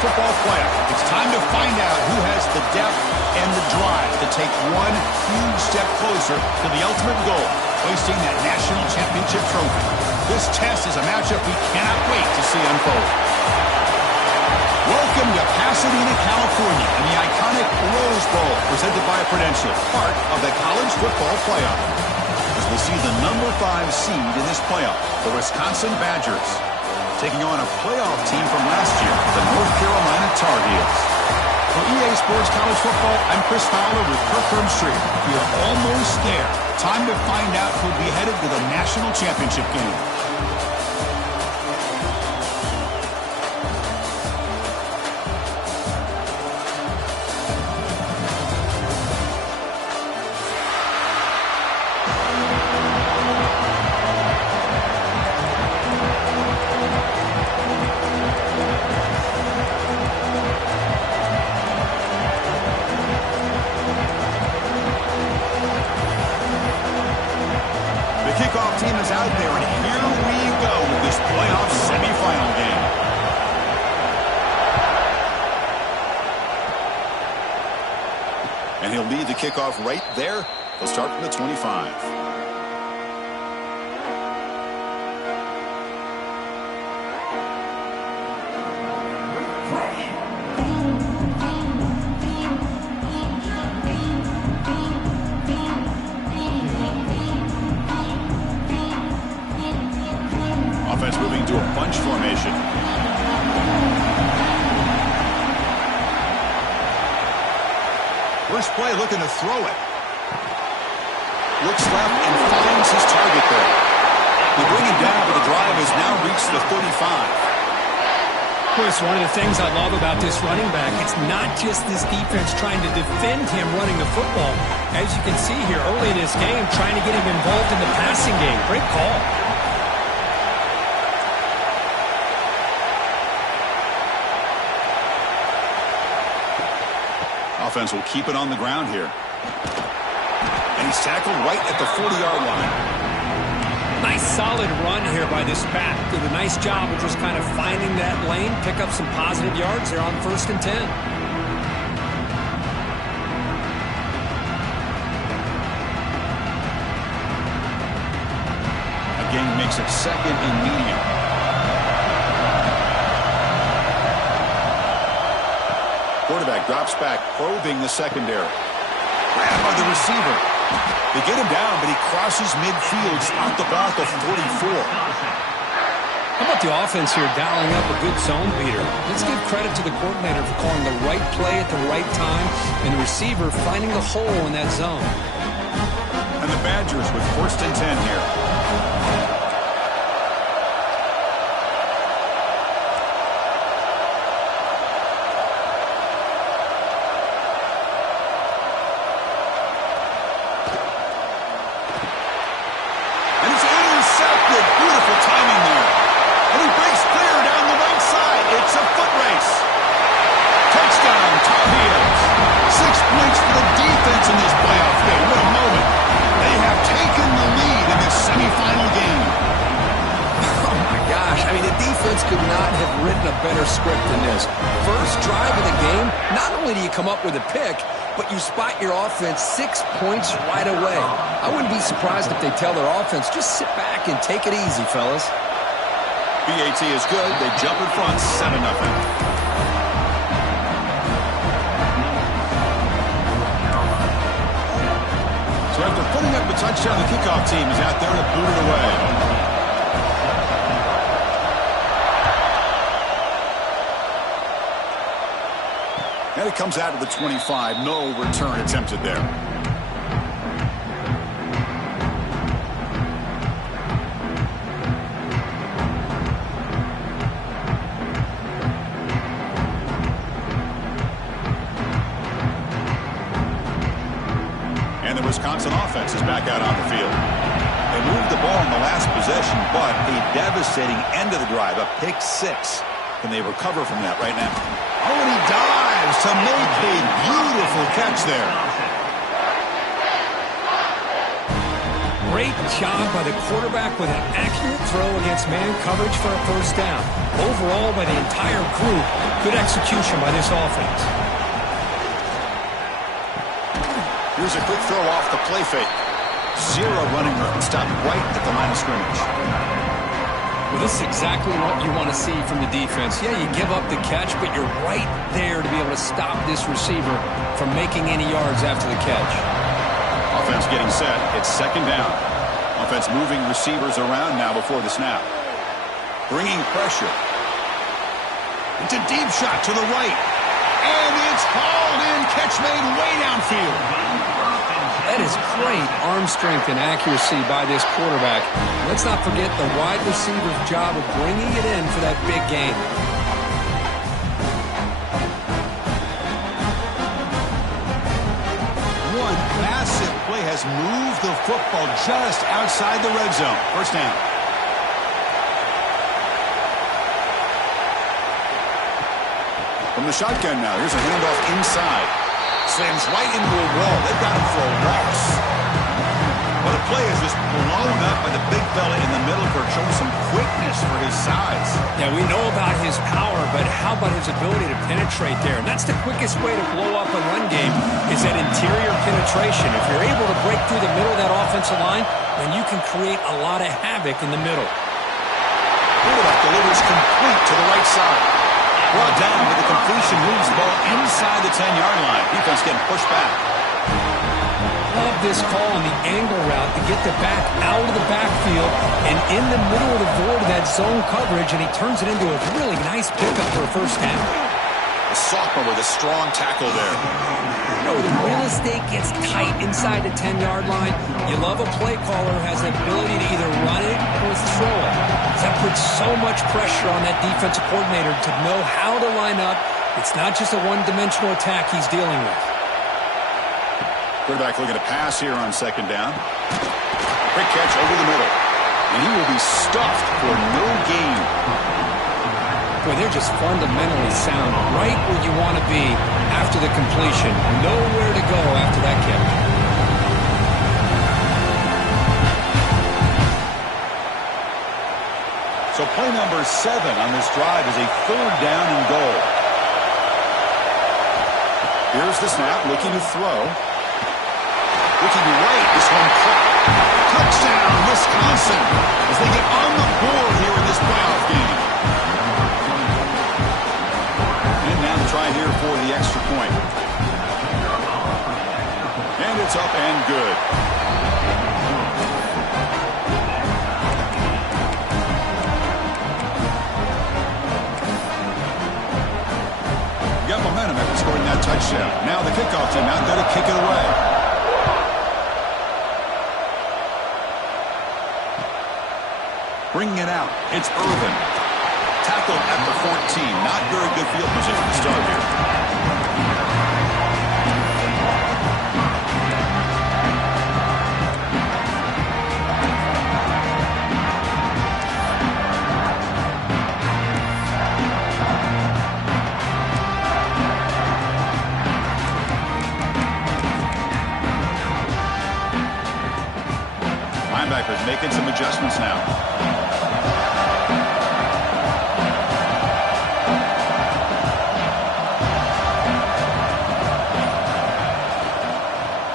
football playoff. It's time to find out who has the depth and the drive to take one huge step closer to the ultimate goal, hoisting that national championship trophy. This test is a matchup we cannot wait to see unfold. Welcome to Pasadena, California, and the iconic Rose Bowl, presented by Prudential, part of the college football playoff. As we'll see the number 5 seed in this playoff, the Wisconsin Badgers, taking on a playoff team from last year, the North Carolina Tar Heels. For EA Sports College Football, I'm Chris Fowler with Kirk Herbstreit. We are almost there. Time to find out who'll be headed to the national championship game. Kickoff team is out there, and here we go with this playoff semifinal game. And he'll lead the kickoff right there. He'll start from the 25. Moving to a bunch formation. First play, looking to throw it. Looks left and finds his target there. They bring him down, but the drive has now reached the 35. Well, it's one of the things I love about this running back. It's not just this defense trying to defend him running the football. As you can see here early in this game, trying to get him involved in the passing game. Great call. Offense will keep it on the ground here. And he's tackled right at the 40-yard line. Nice solid run here by this back. Did a nice job of just kind of finding that lane, pick up some positive yards there on 1st and 10. Again, makes it 2nd and medium. Quarterback drops back, probing the secondary. Grabbed by the receiver. They get him down, but he crosses midfield, out the ball to 44. How about the offense here dialing up a good zone beater? Let's give credit to the coordinator for calling the right play at the right time, and the receiver finding the hole in that zone. And the Badgers with 1st and 10 here. Beautiful timing there. And he breaks clear down the right side. It's a foot race. Touchdown, Tar Heels. 6 points for the defense in this playoff game. What a moment. They have taken the lead in this semifinal game. Oh, my gosh. I mean, the defense could not have written a better script than this. First drive of the game, not only do you come up with a pick, but you spot your offense 6 points right away. I wouldn't be surprised if they tell their offense, just sit back and take it easy, fellas. BAT is good. They jump in front, 7-0. So after putting up the touchdown, the kickoff team is out there to boot it away. And it comes out of the 25. No return attempted there. And the Wisconsin offense is back out on the field. They moved the ball in the last possession, but a devastating end of the drive, a pick 6. Can they recover from that right now? Oh, and he dives to make a beautiful catch there. Great job by the quarterback with an accurate throw against man coverage for a first down. Overall, by the entire group, good execution by this offense. Here's a quick throw off the play fake. Zero running room. Stopped right at the line of scrimmage. Well, this is exactly what you want to see from the defense. Yeah, you give up the catch, but you're right there to be able to stop this receiver from making any yards after the catch. Offense getting set. It's second down. Offense moving receivers around now before the snap. Bringing pressure. It's a deep shot to the right. And it's hauled in. Catch made way downfield. That is great arm strength and accuracy by this quarterback. Let's not forget the wide receiver's job of bringing it in for that big game. One massive play has moved the football just outside the red zone. First down. From the shotgun now, here's a handoff inside. Slams right into a wall. They've got him for a loss. But the play is just blown up by the big fella in the middle for showing some quickness for his size. Yeah, we know about his power, but how about his ability to penetrate there? And that's the quickest way to blow up a run game is that interior penetration. If you're able to break through the middle of that offensive line, then you can create a lot of havoc in the middle. Quarterback delivers complete to the right side. Brought down with the completion, moves the ball inside the 10-yard line. Defense getting pushed back. Love this call on the angle route to get the back out of the backfield and in the middle of the void of that zone coverage, and he turns it into a really nice pickup for a first down. The sophomore with a strong tackle there. You know, the real estate gets tight inside the 10-yard line. You love a play caller who has the ability to either run it or throw it. That puts so much pressure on that defensive coordinator to know how to line up. It's not just a one-dimensional attack he's dealing with. Quarterback looking to pass here on second down. Quick catch over the middle. And he will be stuffed for no gain. Boy, they're just fundamentally sound right where you want to be after the completion. Nowhere to go after that catch. So play number 7 on this drive is a third down and goal. Here's the snap, looking to throw. Looking right, this one caught. Touchdown, Wisconsin, as they get on the board here in this playoff game. And now the try here for the extra point. And it's up and good. Got momentum after scoring that touchdown. Now the kickoff team out there to kick it away. Bringing it out, it's Irvin. Tackled at the 14. Not very good field position to start here. Linebackers making some adjustments now.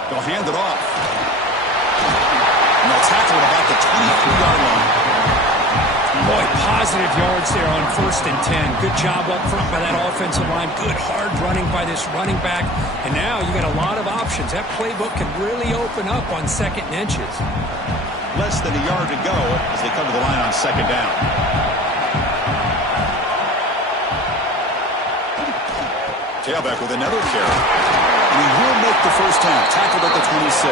They'll hand it off. And they'll tackle it about the 23-yard line. Boy, positive yards there on 1st and 10. Good job up front by that offensive line. Good hard running by this running back. And now you got a lot of options. That playbook can really open up on 2nd and inches. Less than a yard to go as they come to the line on 2nd down. Tailback with another carry. And he will make the first down. Tackled at the 26.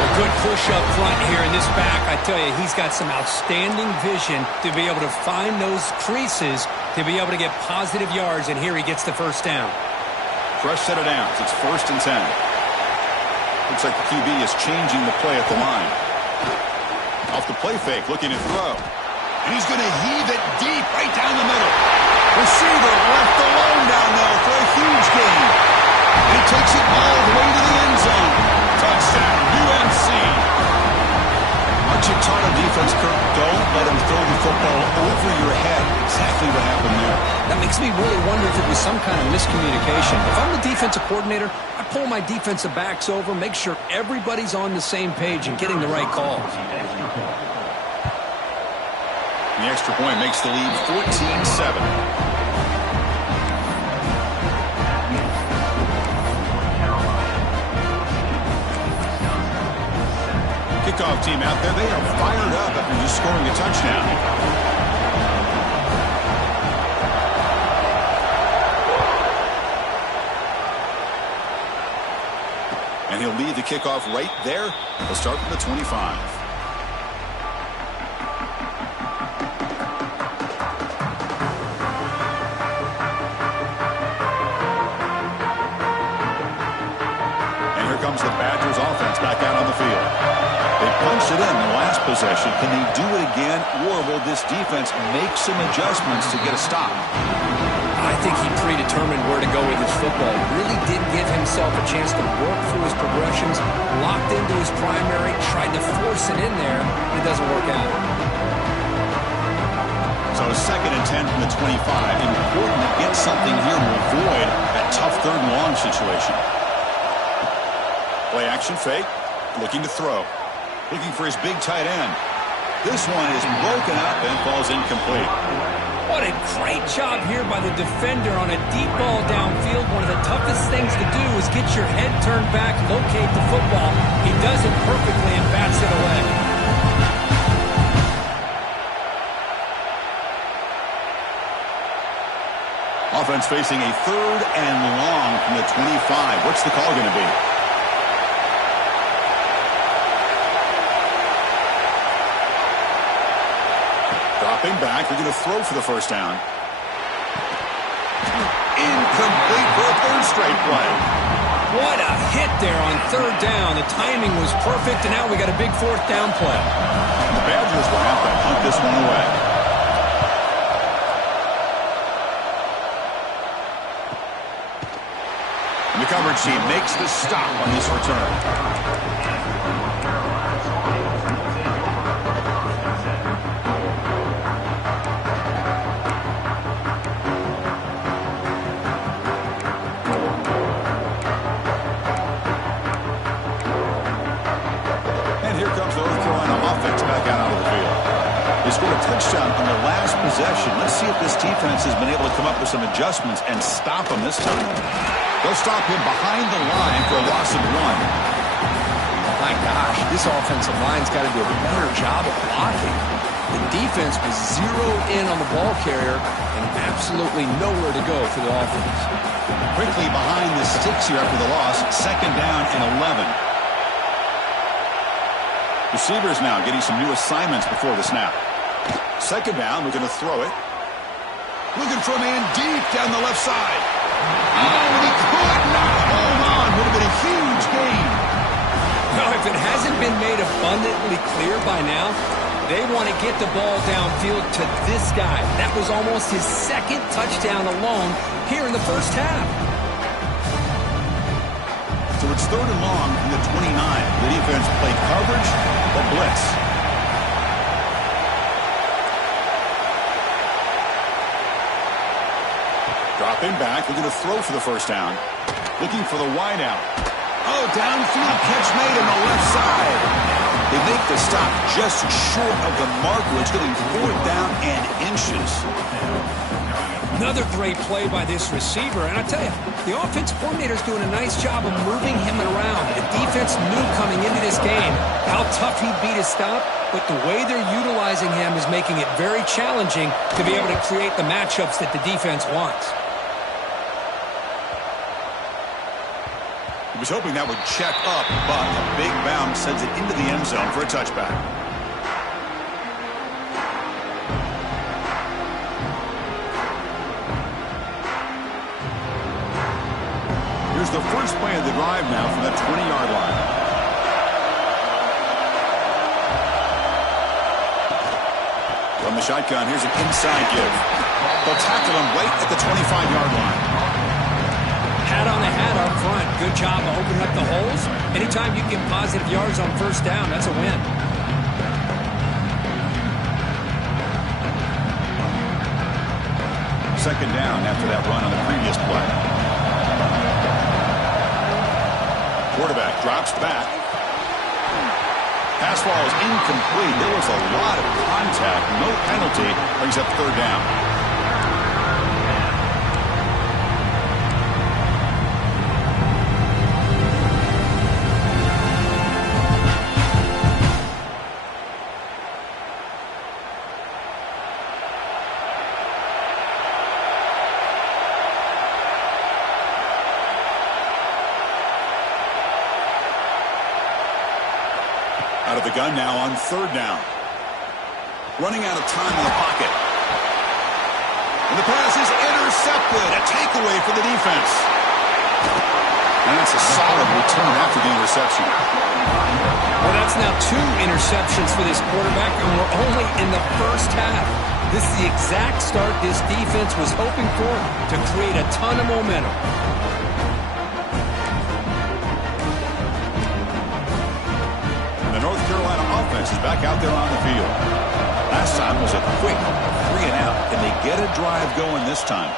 A good push up front here in this back. I tell you, he's got some outstanding vision to be able to find those creases to be able to get positive yards, and here he gets the first down. Fresh set of downs. It's 1st and 10. Looks like the QB is changing the play at the line. Off the play fake, looking to throw. And he's going to heave it deep right down the middle. Receiver left alone down there for a huge gain. And he takes it all the way to the end zone. Touchdown, UNC. you taught a defense, Kirk, don't let him throw the football over your head. Exactly what happened there. That makes me really wonder if it was some kind of miscommunication. If I'm the defensive coordinator, I pull my defensive backs over, make sure everybody's on the same page and getting the right calls. The extra point makes the lead 14-7. Kickoff team out there, they are fired up after just scoring a touchdown. And he'll lead the kickoff right there. He'll start from the 25. And here comes the Badgers offense back out on the field. They punched it in the last possession. Can they do it again, or will this defense make some adjustments to get a stop? I think he predetermined where to go with his football. Really did give himself a chance to work through his progressions, locked into his primary, tried to force it in there, and it doesn't work out. So 2nd and 10 from the 25. Important to get something here to avoid that tough 3rd and long situation. Play action fake, looking to throw. Looking for his big tight end. This one is broken up and falls incomplete. What a great job here by the defender on a deep ball downfield. One of the toughest things to do is get your head turned back, locate the football. He does it perfectly and bats it away. Offense facing a 3rd and long from the 25. What's the call going to be? Dropping back, they're going to throw for the first down. Incomplete for a 3rd straight play. What a hit there on 3rd down. The timing was perfect, and now we got a big 4th down play. The Badgers will have to hunt this one away. And the coverage team makes the stop on this return. Touchdown on the last possession. Let's see if this defense has been able to come up with some adjustments and stop him this time. They'll stop him behind the line for a loss of 1. My gosh, this offensive line's got to do a better job of blocking. The defense was zeroed in on the ball carrier and absolutely nowhere to go for the offense. Quickly behind the sticks here after the loss. 2nd down and 11. Receivers now getting some new assignments before the snap. 2nd down, we're going to throw it. Looking for a man deep down the left side. Oh, and he could not hold on. Would have been a huge gain. Now, if it hasn't been made abundantly clear by now, they want to get the ball downfield to this guy. That was almost his 2nd touchdown alone here in the first half. So it's 3rd and long from the 29. The defense played coverage, but blitz. Dropping back, looking to throw for the first down. Looking for the wide out. Oh, downfield catch made on the left side. They make the stop just short of the mark, where it's getting 4th down and inches. Another great play by this receiver. And I tell you, the offense coordinator's doing a nice job of moving him around. The defense knew coming into this game how tough he'd be to stop, but the way they're utilizing him is making it very challenging to be able to create the matchups that the defense wants. He was hoping that would check up, but a big bounce sends it into the end zone for a touchback. Here's the first play of the drive now from the 20-yard line. From the shotgun, here's an inside give. They'll tackle him right at the 25-yard line. Hat on the hat up front. Good job of opening up the holes. Anytime you get positive yards on first down, that's a win. Second down after that run on the previous play. Quarterback drops back. Pass ball is incomplete. There was a lot of contact. No penalty. Brings up third down. Out of the gun now on third down. Running out of time in the pocket. And the pass is intercepted. A takeaway for the defense. And that's a solid return after the interception. Well, that's now 2 interceptions for this quarterback, and we're only in the first half. This is the exact start this defense was hoping for to create a ton of momentum. North Carolina offense is back out there on the field. Last time was a quick 3 and out. Can they get a drive going this time?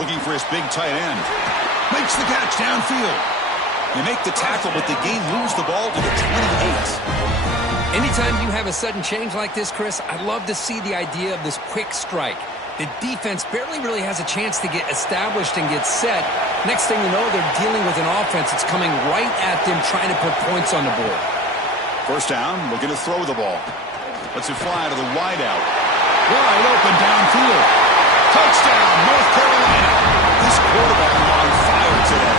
Looking for his big tight end. Makes the catch downfield. They make the tackle, but the game moves the ball to the 28. Anytime you have a sudden change like this, Chris, I love to see the idea of this quick strike. The defense barely really has a chance to get established and get set. Next thing you know, they're dealing with an offense that's coming right at them, trying to put points on the board. First down, looking to throw the ball. Lets it fly to the wideout. Wide open downfield. Touchdown, North Carolina. This quarterback is on fire today.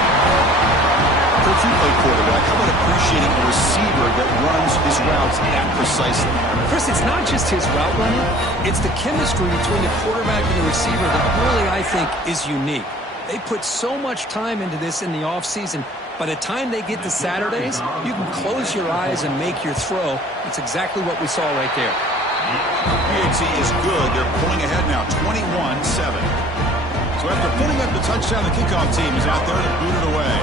Coach, you play quarterback. How about appreciating a receiver that runs his routes that precisely? Chris, it's not just his route running. It's the chemistry between the quarterback and the receiver that really, I think, is unique. They put so much time into this in the offseason. By the time they get to Saturdays, you can close your eyes and make your throw. It's exactly what we saw right there. PAT is good. They're pulling ahead now, 21-7. So after putting up the touchdown, the kickoff team is out there to boot it away.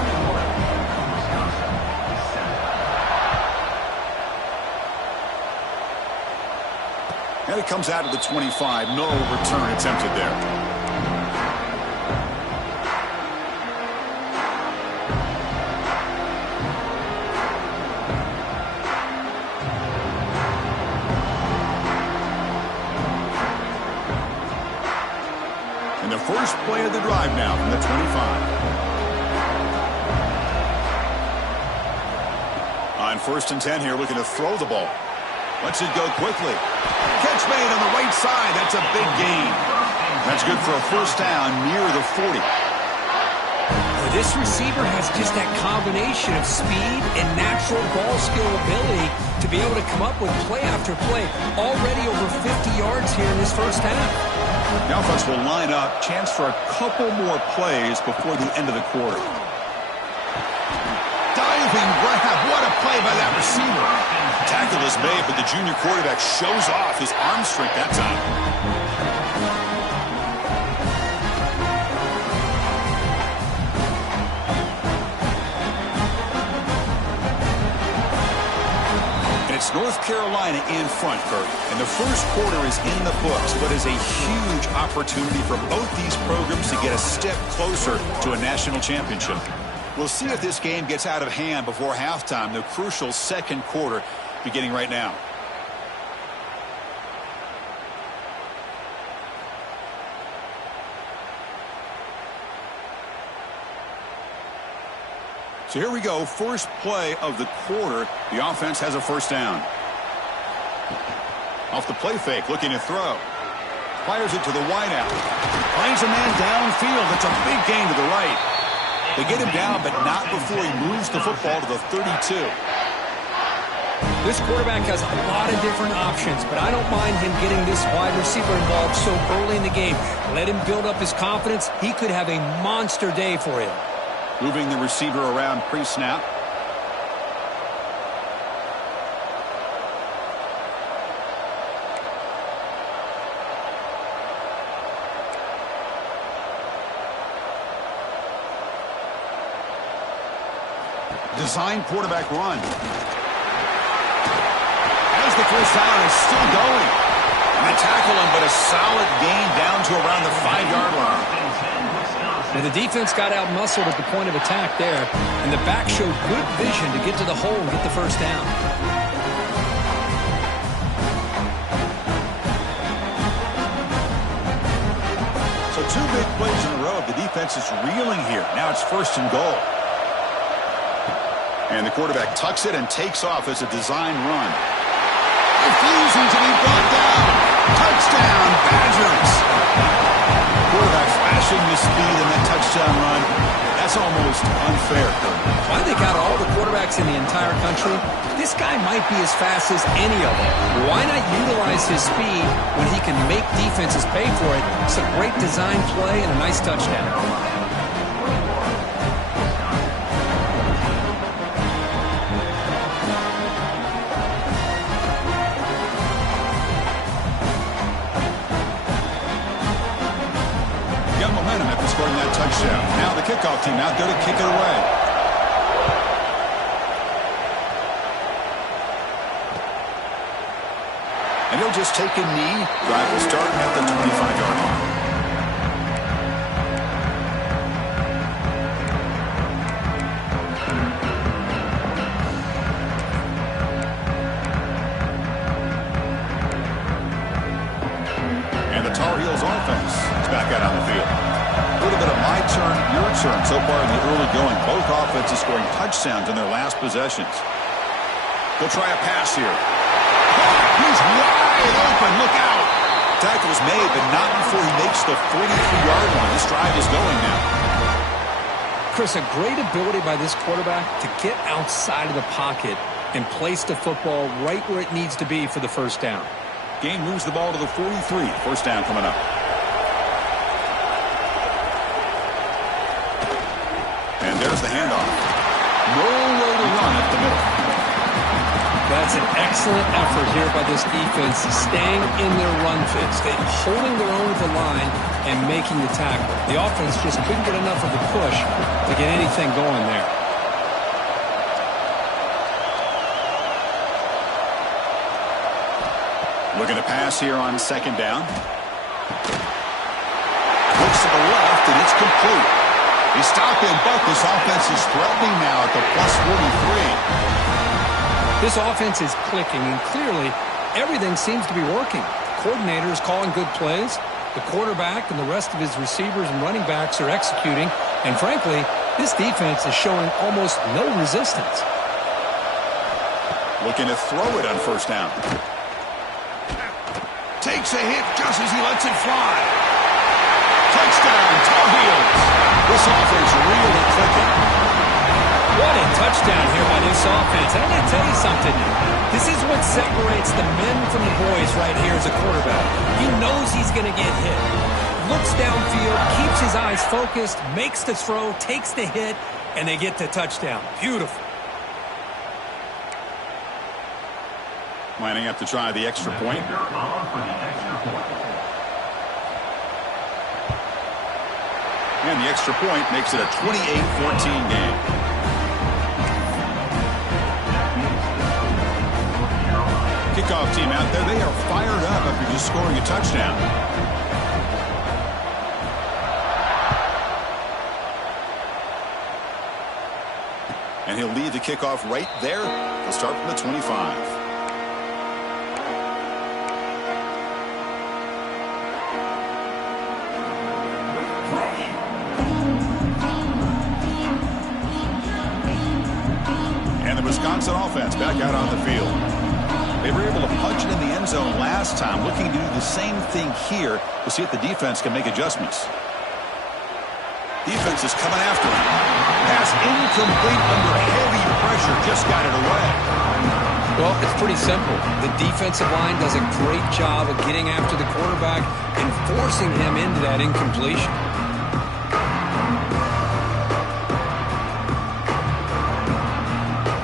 And it comes out of the 25. No return attempted there. And the first play of the drive now from the 25. On 1st and 10 here, looking to throw the ball. Lets it go quickly. Catch made on the right side. That's a big gain. That's good for a first down near the 40. This receiver has just that combination of speed and natural ball skill ability to be able to come up with play after play. Already over 50 yards here in this first half. The offense will line up. Chance for a couple more plays before the end of the quarter. Diving grab. What a play by that receiver. Tackle is made, but the junior quarterback shows off his arm strength that time. And it's North Carolina in front, Kurt. And the first quarter is in the books, but is a huge opportunity for both these programs to get a step closer to a national championship. We'll see if this game gets out of hand before halftime, the crucial second quarter beginning right now. So here we go, first play of the quarter. The offense has a first down. Off the play fake, looking to throw. Fires it to the wideout. Finds a man downfield. It's a big gain to the right. They get him down, but not before he moves the football to the 32. This quarterback has a lot of different options, but I don't mind him getting this wide receiver involved so early in the game. Let him build up his confidence. He could have a monster day for him. Moving the receiver around pre-snap. Design quarterback run. As the first down is still going. They tackle him, but a solid gain down to around the 5-yard line. Now, the defense got out-muscled at the point of attack there, and the back showed good vision to get to the hole and get the first down. So 2 big plays in a row. The defense is reeling here. Now it's 1st and goal. And the quarterback tucks it and takes off as a design run. Refusing to be brought down. Touchdown, Badgers. Quarterback flashing the speed in that touchdown run. That's almost unfair, Kurt. I think out of all the quarterbacks in the entire country, this guy might be as fast as any of them. Why not utilize his speed when he can make defenses pay for it? It's a great design play and a nice touchdown. After scoring that touchdown. Now the kickoff team out there to kick it away. And he'll just take a knee. Drive will start at the 25-yard line. And the Tar Heels offense is back out on the field. A little bit of my turn, your turn so far in the early going. Both offenses scoring touchdowns in their last possessions. They'll try a pass here. He's wide open. Look out. Tackle's made, but not before he makes the 43-yard line. This drive is going now. Chris, a great ability by this quarterback to get outside of the pocket and place the football right where it needs to be for the first down. Game moves the ball to the 43. First down coming up. And there's the handoff. Nowhere to run up the middle. That's an excellent effort here by this defense, staying in their run fits, holding their own with the line and making the tackle. The offense just couldn't get enough of a push to get anything going there. Looking to pass here on 2nd down. Looks to the left, and it's complete. He stopped him, but this offense is threatening now at the +43. This offense is clicking, and clearly everything seems to be working. The coordinator is calling good plays. The quarterback and the rest of his receivers and running backs are executing. And frankly, this defense is showing almost no resistance. Looking to throw it on 1st down. Takes a hit just as he lets it fly. Touchdown, Tar Heels. This offense really clicking. What a touchdown here by this offense. I'm going to tell you something. This is what separates the men from the boys right here as a quarterback. He knows he's going to get hit. Looks downfield, keeps his eyes focused, makes the throw, takes the hit, and they get the touchdown. Beautiful. Lining up to try the extra point. And the extra point makes it a 28-14 game. Kickoff team out there, they are fired up after just scoring a touchdown. And he'll lead the kickoff right there. He'll start from the 25. And the Wisconsin offense back out on the field. They were able to punch it in the end zone last time, looking to do the same thing here to see if the defense can make adjustments. Defense is coming after him. Pass incomplete under heavy pressure, just got it away. Well, it's pretty simple. The defensive line does a great job of getting after the quarterback and forcing him into that incompletion.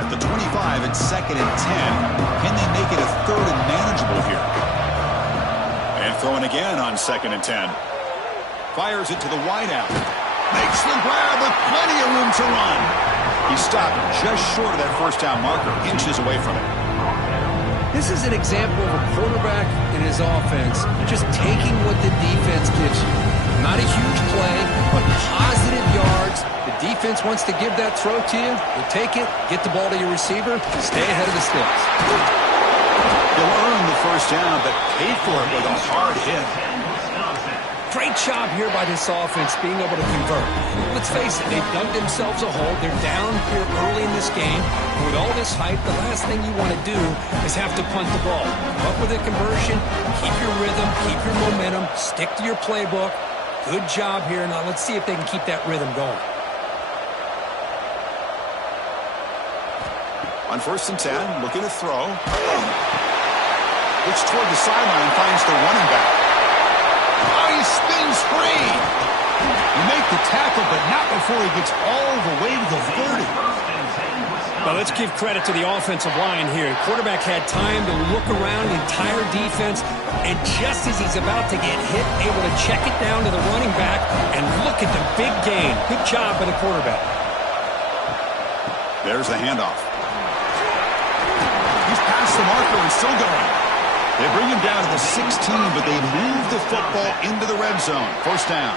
At the 25, it's 2nd and 10. Can they make it a 3rd and manageable here? And throwing again on 2nd and 10. Fires it to the wideout. Makes the grab with plenty of room to run. He stopped just short of that first down marker, inches away from it. This is an example of a quarterback and his offense just taking what the defense gives you. Not a huge play, but positive yards. The defense wants to give that throw to you. You take it, get the ball to your receiver, stay ahead of the sticks. He'll earn the first down, but paid for it with a hard hit. Great job here by this offense being able to convert. Let's face it, they've dug themselves a hole. They're down here early in this game. With all this hype, the last thing you want to do is have to punt the ball. Come up with a conversion, keep your rhythm, keep your momentum, stick to your playbook. Good job here. Now let's see if they can keep that rhythm going. On 1st and 10, looking to throw. Looks toward the sideline, finds the running back. Oh, he spins free. You make the tackle, but not before he gets all the way to the 30. Well, let's give credit to the offensive line here. Quarterback had time to look around the entire defense, and just as he's about to get hit, able to check it down to the running back, and look at the big gain. Good job by the quarterback. There's the handoff. He's past the marker and still going. They bring him down to the 16, but they move the football into the red zone. 1st down.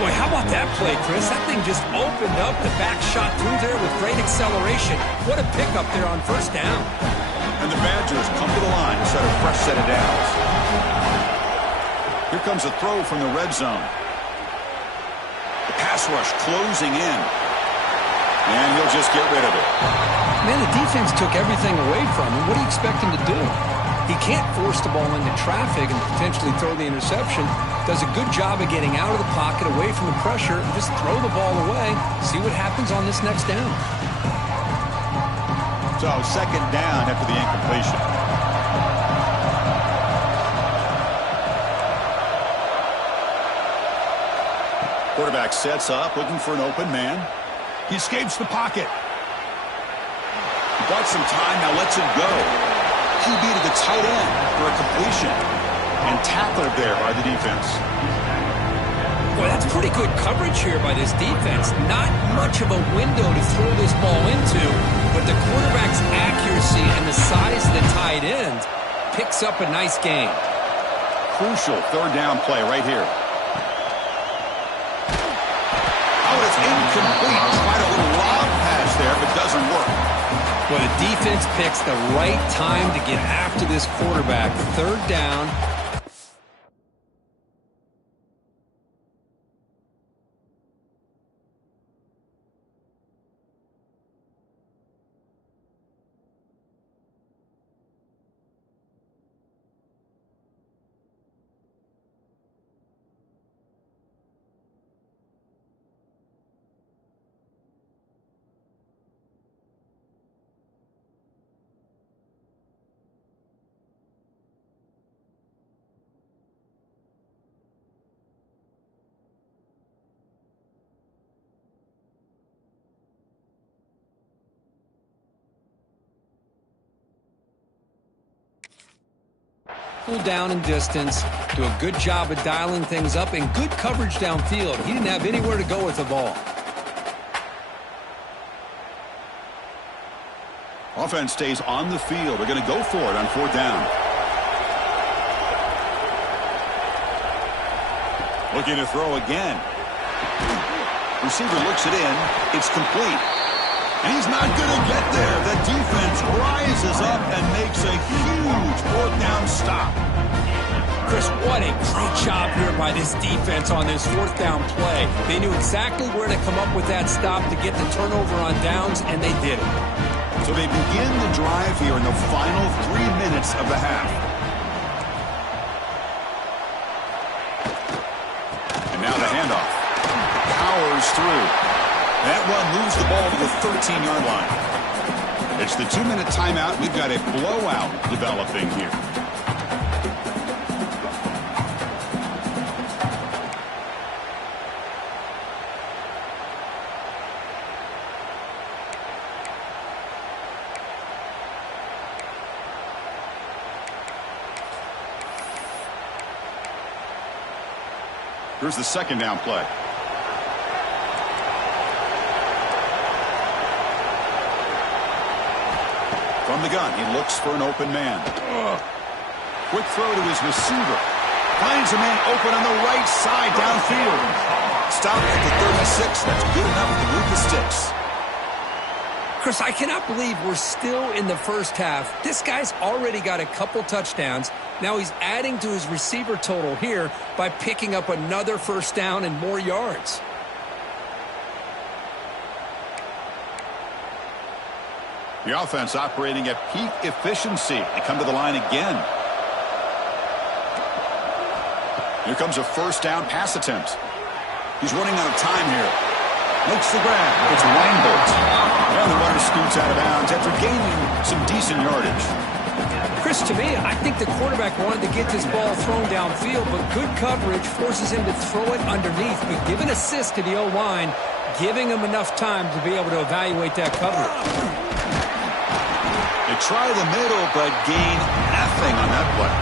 Boy, how about that play, Chris? That thing just opened up. The back shot through there with great acceleration. What a pickup there on 1st down. And the Badgers come to the line, set a fresh set of downs. Here comes a throw from the red zone. The pass rush closing in. And he'll just get rid of it. Man, the defense took everything away from him. What do you expect him to do? He can't force the ball into traffic and potentially throw the interception. Does a good job of getting out of the pocket, away from the pressure, and just throw the ball away. See what happens on this next down. So 2nd down after the incompletion. Quarterback sets up, looking for an open man. He escapes the pocket. He bought some time, now lets it go. QB to the tight end for a completion. And tackled there by the defense. Boy, that's pretty good coverage here by this defense. Not much of a window to throw this ball into, but the quarterback's accuracy and the size of the tight end picks up a nice gain. Crucial 3rd down play right here. Oh, it's incomplete. Tried a little lob pass there, but doesn't work. Well, the defense picks the right time to get after this quarterback. 3rd down. Pull down in distance, do a good job of dialing things up, and good coverage downfield. He didn't have anywhere to go with the ball. Offense stays on the field. They're going to go for it on 4th down. Looking to throw again. Receiver looks it in. It's complete. And he's not going to get there. The defense rises up and makes a huge 4th down stop. Chris, what a great job here by this defense on this 4th down play. They knew exactly where to come up with that stop to get the turnover on downs, and they did it. So they begin the drive here in the final 3 minutes of the half. And now the handoff. Powers through. That run moves the ball to the 13-yard line. It's the 2-minute timeout. We've got a blowout developing here. Here's the 2nd down play. From the gun, he looks for an open man. Quick throw to his receiver. Finds a man open on the right side downfield. Stop at the 36. That's good enough to move the sticks. Chris, I cannot believe we're still in the first half. This guy's already got a couple touchdowns. Now he's adding to his receiver total here by picking up another first down and more yards. The offense operating at peak efficiency. They come to the line again. Here comes a first down pass attempt. He's running out of time here. Makes the grab. It's Weinbolt. And the runner scoots out of bounds after gaining some decent yardage. Chris, to me, I think the quarterback wanted to get this ball thrown downfield, but good coverage forces him to throw it underneath. But give an assist to the O-line, giving him enough time to be able to evaluate that coverage. They try the middle, but gain nothing on that play.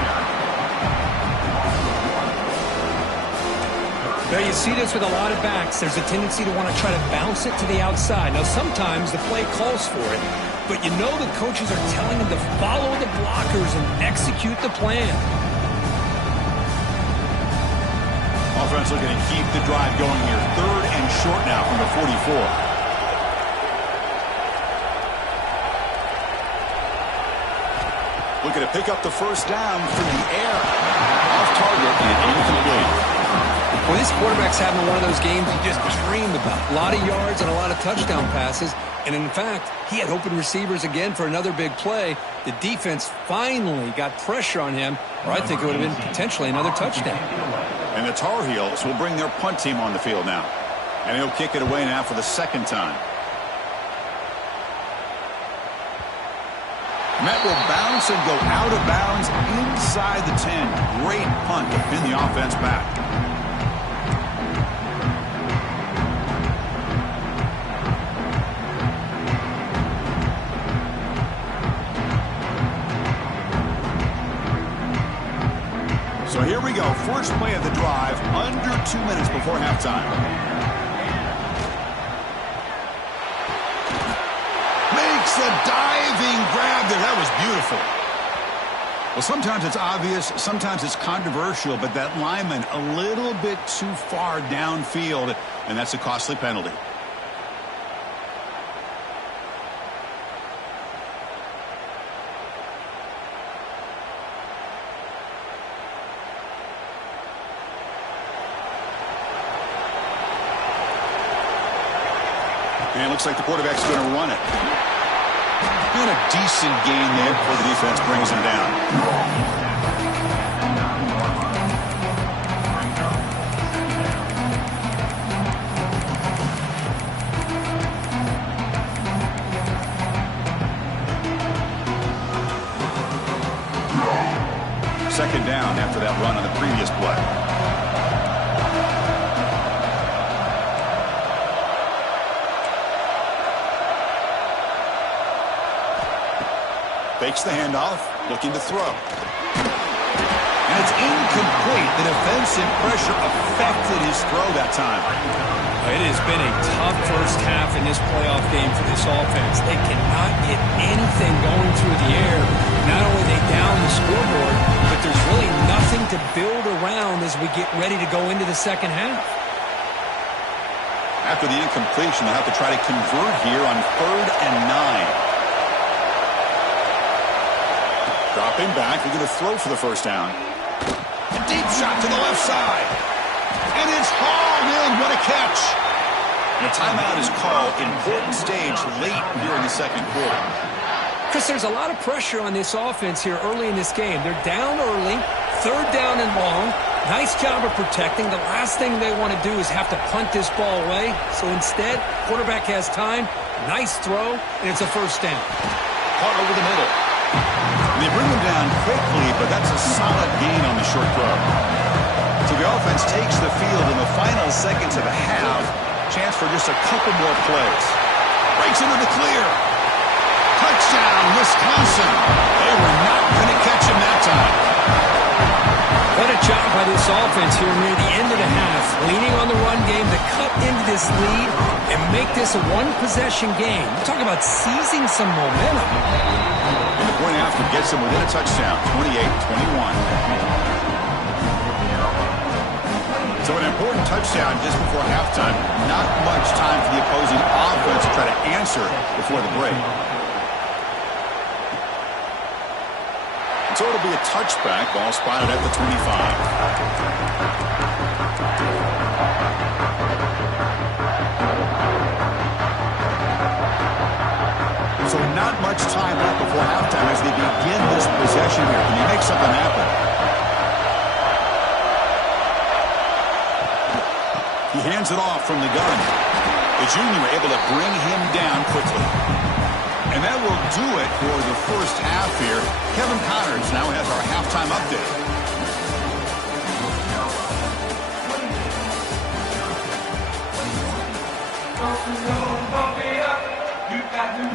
Now you see this with a lot of backs. There's a tendency to want to try to bounce it to the outside. Now sometimes the play calls for it, but you know the coaches are telling them to follow the blockers and execute the plan. Offense looking to keep the drive going here. 3rd and short now from the 44. Looking to pick up the first down through the air. Off target and incomplete. Well, this quarterback's having one of those games you just dream about. A lot of yards and a lot of touchdown passes. And in fact, he had open receivers again for another big play. The defense finally got pressure on him, or I think it would have been potentially another touchdown. And the Tar Heels will bring their punt team on the field now. And he'll kick it away now for the second time. Met will bounce and go out of bounds inside the 10. Great punt to pin the offense back. So here we go. First play of the drive, under 2 minutes before halftime. Makes a diving grab there. That was beautiful. Well, sometimes it's obvious, sometimes it's controversial, but that lineman a little bit too far downfield, and that's a costly penalty. And it looks like the quarterback's going to run it. And a decent gain there before the defense brings him down. Second down after that run on the previous play. Fakes the handoff, looking to throw. And it's incomplete. The defensive pressure affected his throw that time. It has been a tough first half in this playoff game for this offense. They cannot get anything going through the air. Not only are they down the scoreboard, but there's really nothing to build around as we get ready to go into the second half. After the incompletion, they'll have to try to convert here on 3rd and 9. Dropping back, we're going to throw for the first down. A deep shot to the left side. And it's hauled in. What a catch. And a timeout is called. Important stage late here in the second quarter. Chris, there's a lot of pressure on this offense here early in this game. They're down early, 3rd down and long. Nice job of protecting. The last thing they want to do is have to punt this ball away. So instead, quarterback has time. Nice throw, and it's a first down. Caught over the middle. They bring him down quickly, but that's a solid gain on the short throw. So the offense takes the field in the final seconds of the half. Chance for just a couple more plays. Breaks into the clear. Touchdown, Wisconsin. They were not going to catch him that time. What a job by this offense here near the end of the half. Leaning on the run game to cut into this lead and make this a one-possession game. Talk about seizing some momentum. And the point after gets them within a touchdown, 28-21. So an important touchdown just before halftime. Not much time for the opposing offense to try to answer before the break. So it'll be a touchback. Ball spotted at the 25. So not much time left before halftime as they begin this possession here. Can you make something happen? He hands it off from the gun. The junior able to bring him down quickly. And that will do it for the first half here. Kevin Connors now has our halftime update.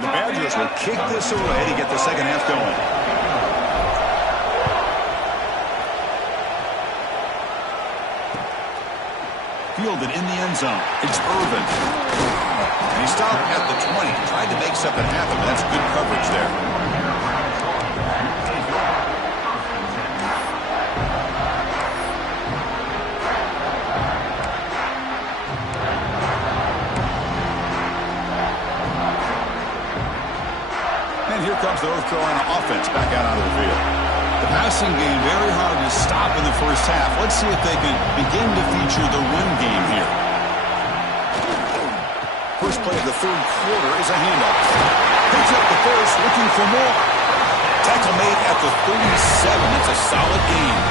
The Badgers will kick this away to get the second half going. Fielded in the end zone. It's Irvin. And he stopped at the 20. Tried to make something happen, but that's good coverage there. And here comes the North Carolina offense back out onto the field. The passing game very hard to stop in the first half. Let's see if they can begin to feature the run game here. First play of the third quarter is a handoff. Picks up the first, looking for more. Tackle made at the 37. It's a solid game.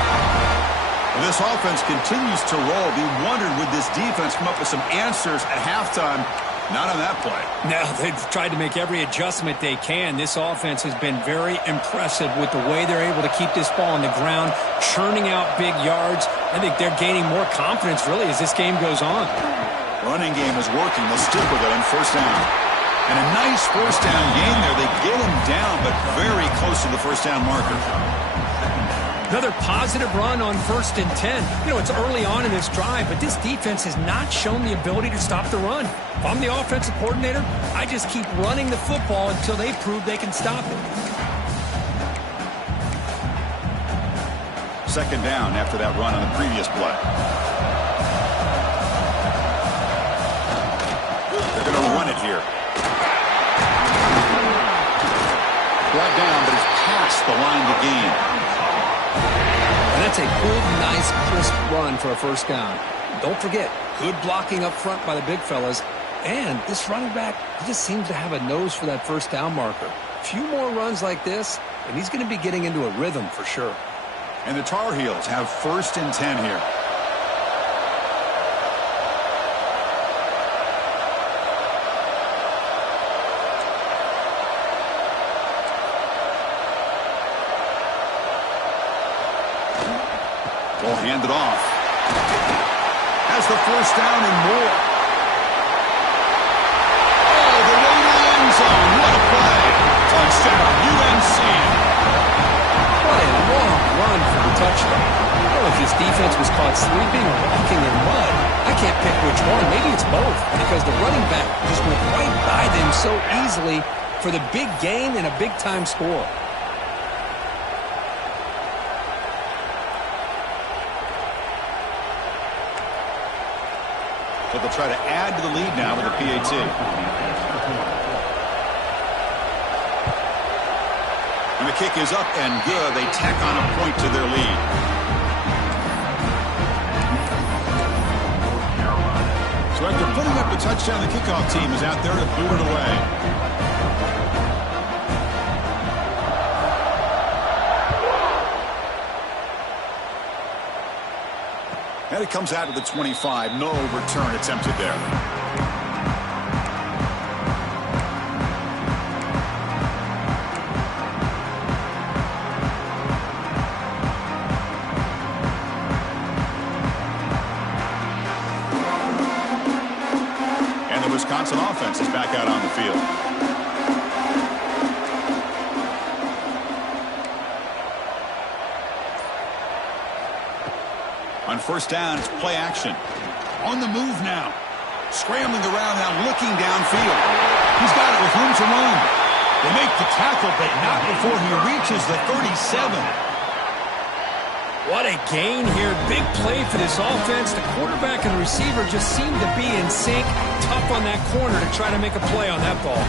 Well, this offense continues to roll. We wondered, would this defense come up with some answers at halftime? Not on that play. Now, they've tried to make every adjustment they can. This offense has been very impressive with the way they're able to keep this ball on the ground, churning out big yards. I think they're gaining more confidence, really, as this game goes on. Running game is working. They'll stick with it on first down. And a nice first down gain there. They get him down, but very close to the first down marker. Another positive run on 1st and 10. You know, it's early on in this drive, but this defense has not shown the ability to stop the run. If I'm the offensive coordinator, I just keep running the football until they prove they can stop it. Second down after that run on the previous play. They're going to run it here. Brought down, but it's past the line to gain. And that's a good, nice, crisp run for a first down. Don't forget, good blocking up front by the big fellas. And this running back, he just seems to have a nose for that first down marker. A few more runs like this, and he's going to be getting into a rhythm for sure. And the Tar Heels have 1st and 10 here. Ball handed off. Has the first down and more. Oh, the way to the end zone. What a play. Touchdown, UNC. What a long run for the touchdown. I don't know if this defense was caught sleeping or walking in mud. I can't pick which one. Maybe it's both, because the running back just went right by them so easily for the big gain and a big-time score. But they'll try to add to the lead now with a PAT. And the kick is up and good. They tack on a point to their lead. So after putting up the touchdown, the kickoff team is out there to boot it away. And it comes out to the 25. No return attempted there. And the Wisconsin offense is back out on the field. On first down, it's play action. On the move now. Scrambling around now, looking field. He's got it with room to run. They make the tackle, but not before he reaches the 37. What a gain here. Big play for this offense. The quarterback and the receiver just seem to be in sync. Tough on that corner to try to make a play on that ball.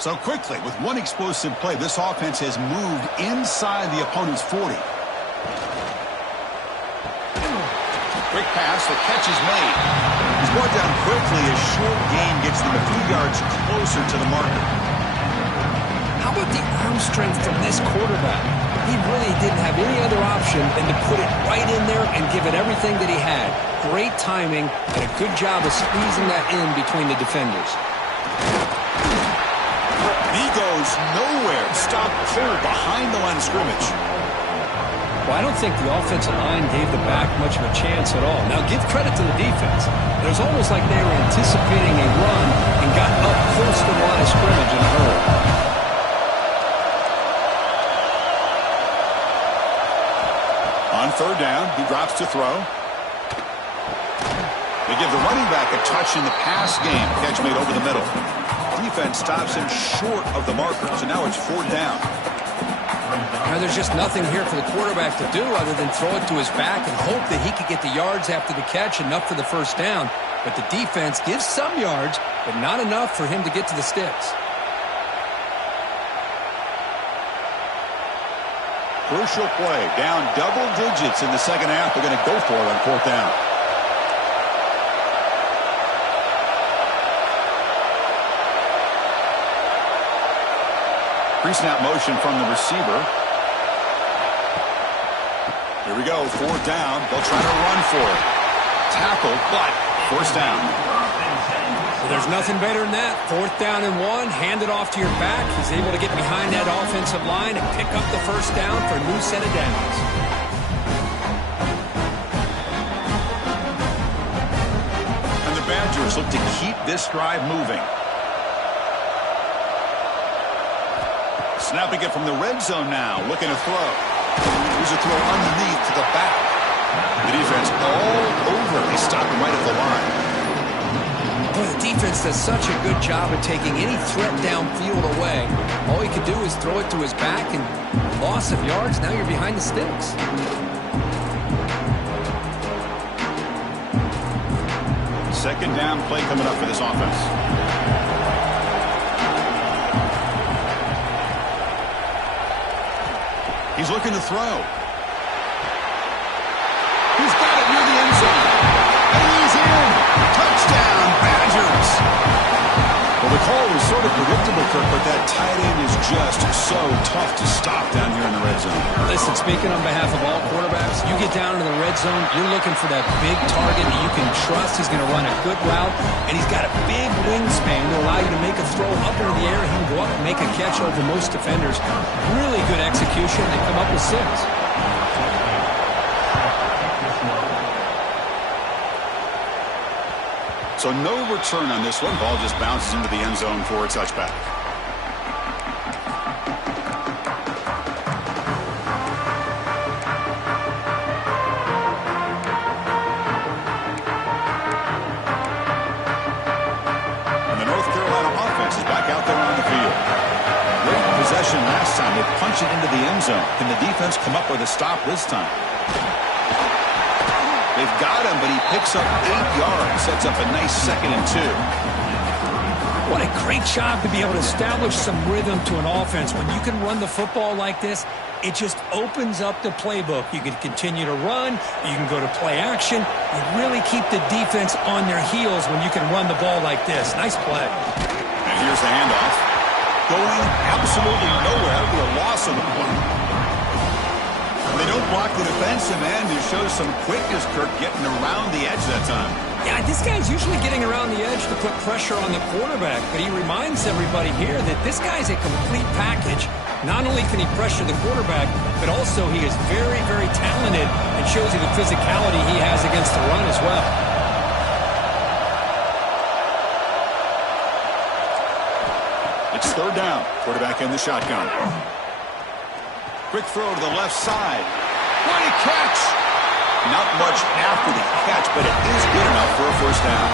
So quickly, with one explosive play, this offense has moved inside the opponent's 40. Quick pass, the catch is made. He's brought down quickly. A short gain gets them a few yards closer to the marker. How about the arm strength from this quarterback? He really didn't have any other option than to put it right in there and give it everything that he had. Great timing and a good job of squeezing that in between the defenders. He goes nowhere. Stop clear behind the line of scrimmage. Well, I don't think the offensive line gave the back much of a chance at all. Now, give credit to the defense. It was almost like they were anticipating a run and got up close to the line of scrimmage in a hurry. On third down, he drops to throw. They give the running back a touch in the pass game. Catch made over the middle. Defense stops him short of the marker, so now it's fourth down. Now there's just nothing here for the quarterback to do other than throw it to his back and hope that he could get the yards after the catch, enough for the first down. But the defense gives some yards, but not enough for him to get to the sticks. Crucial play. Down double digits in the second half. They're going to go for it on fourth down. Pre-snap motion from the receiver. Here we go. Fourth down. They'll try to run for it. Tackled, but forced down. Well, there's nothing better than that. Fourth down and one. Hand it off to your back. He's able to get behind that offensive line and pick up the first down for a new set of downs. And the Badgers look to keep this drive moving. Snapping it from the red zone now. Looking to throw. Here's a throw underneath to the back. The defense all over. They stop him right at the line. Boy, the defense does such a good job of taking any threat downfield away. All he could do is throw it to his back, and loss of yards, now you're behind the sticks. Second down play coming up for this offense. He's looking to throw. He's got it near the end zone. And he's in. Touchdown, Badgers. Well, the call was sort of predictable, Kirk, but that tight end is just so tough to stop down here in the red zone. Listen, speaking on behalf of all quarterbacks, you get down into the red zone, you're looking for that big target that you can trust. He's going to run a good route, and he's got a big wingspan to allow you to make a throw up into the air. He can go up and make a catch over most defenders. Really good execution. They come up with 6. So no return on this one. Ball just bounces into the end zone for a touchback. And the North Carolina offense is back out there on the field. Great possession last time. They punch it into the end zone. Can the defense come up with a stop this time? They've got him, but he picks up 8 yards. Sets up a nice 2nd and 2. What a great job to be able to establish some rhythm to an offense. When you can run the football like this, it just opens up the playbook. You can continue to run. You can go to play action. You really keep the defense on their heels when you can run the ball like this. Nice play. And here's the handoff. Going absolutely nowhere for a loss of the play. They don't block the defensive end. He shows some quickness, Kirk, getting around the edge that time. Yeah, this guy's usually getting around the edge to put pressure on the quarterback, but he reminds everybody here that this guy's a complete package. Not only can he pressure the quarterback, but also he is very, very talented and shows you the physicality he has against the run as well. It's third down. Quarterback in the shotgun. Quick throw to the left side. What a catch! Not much after the catch, but it is good enough for a first down.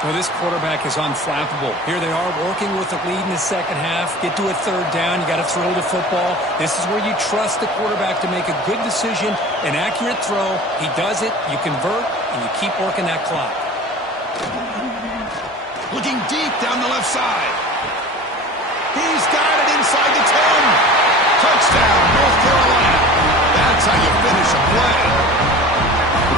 Well, this quarterback is unflappable. Here they are working with a lead in the second half. Get to a third down. You got to throw the football. This is where you trust the quarterback to make a good decision, an accurate throw. He does it, you convert, and you keep working that clock. Looking deep down the left side. He's got it inside the 10. Touchdown, North Carolina. That's how you finish a play.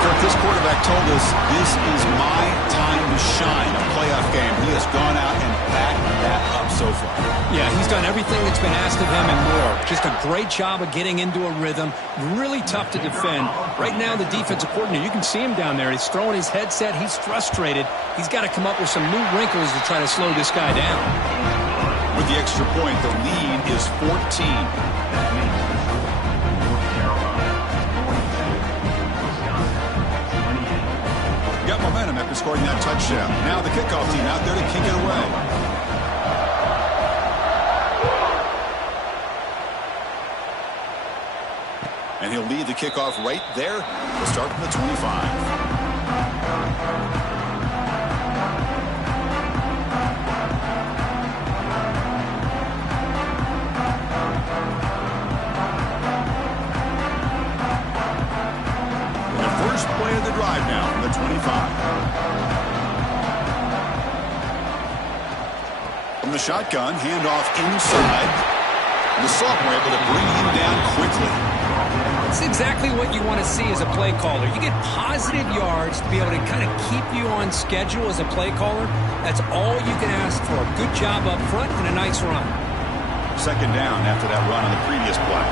Kirk, this quarterback told us this is my time to shine, a playoff game. He has gone out and backed that up so far. Yeah, he's done everything that's been asked of him and more. Just a great job of getting into a rhythm. Really tough to defend. Right now, the defensive coordinator, you can see him down there. He's throwing his headset. He's frustrated. He's got to come up with some new wrinkles to try to slow this guy down. With the extra point, the lead is 14. Got momentum after scoring that touchdown. Now the kickoff team out there to kick it away. And he'll lead the kickoff right there. We'll start from the 25. First play of the drive now from the 25. From the shotgun, handoff inside. And the sophomore able to bring him down quickly. It's exactly what you want to see as a play caller. You get positive yards to be able to kind of keep you on schedule as a play caller. That's all you can ask for. Good job up front and a nice run. Second down after that run on the previous play.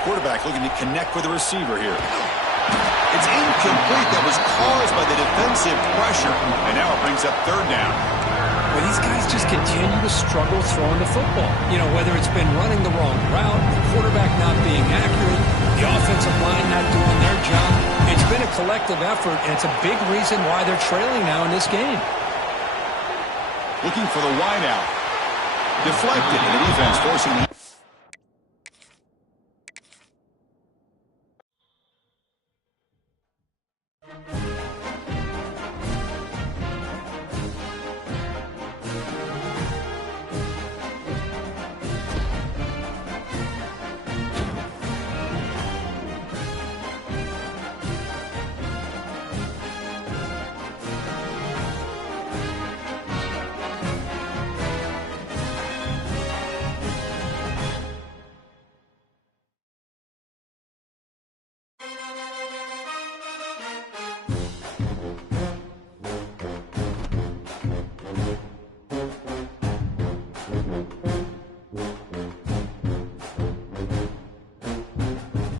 Quarterback looking to connect with the receiver here. It's incomplete. That was caused by the defensive pressure. And now it brings up third down. Well, these guys just continue to struggle throwing the football. You know, whether it's been running the wrong route, the quarterback not being accurate, the offensive line not doing their job. It's been a collective effort, and it's a big reason why they're trailing now in this game. Looking for the wide out. Deflected, and the defense forcing the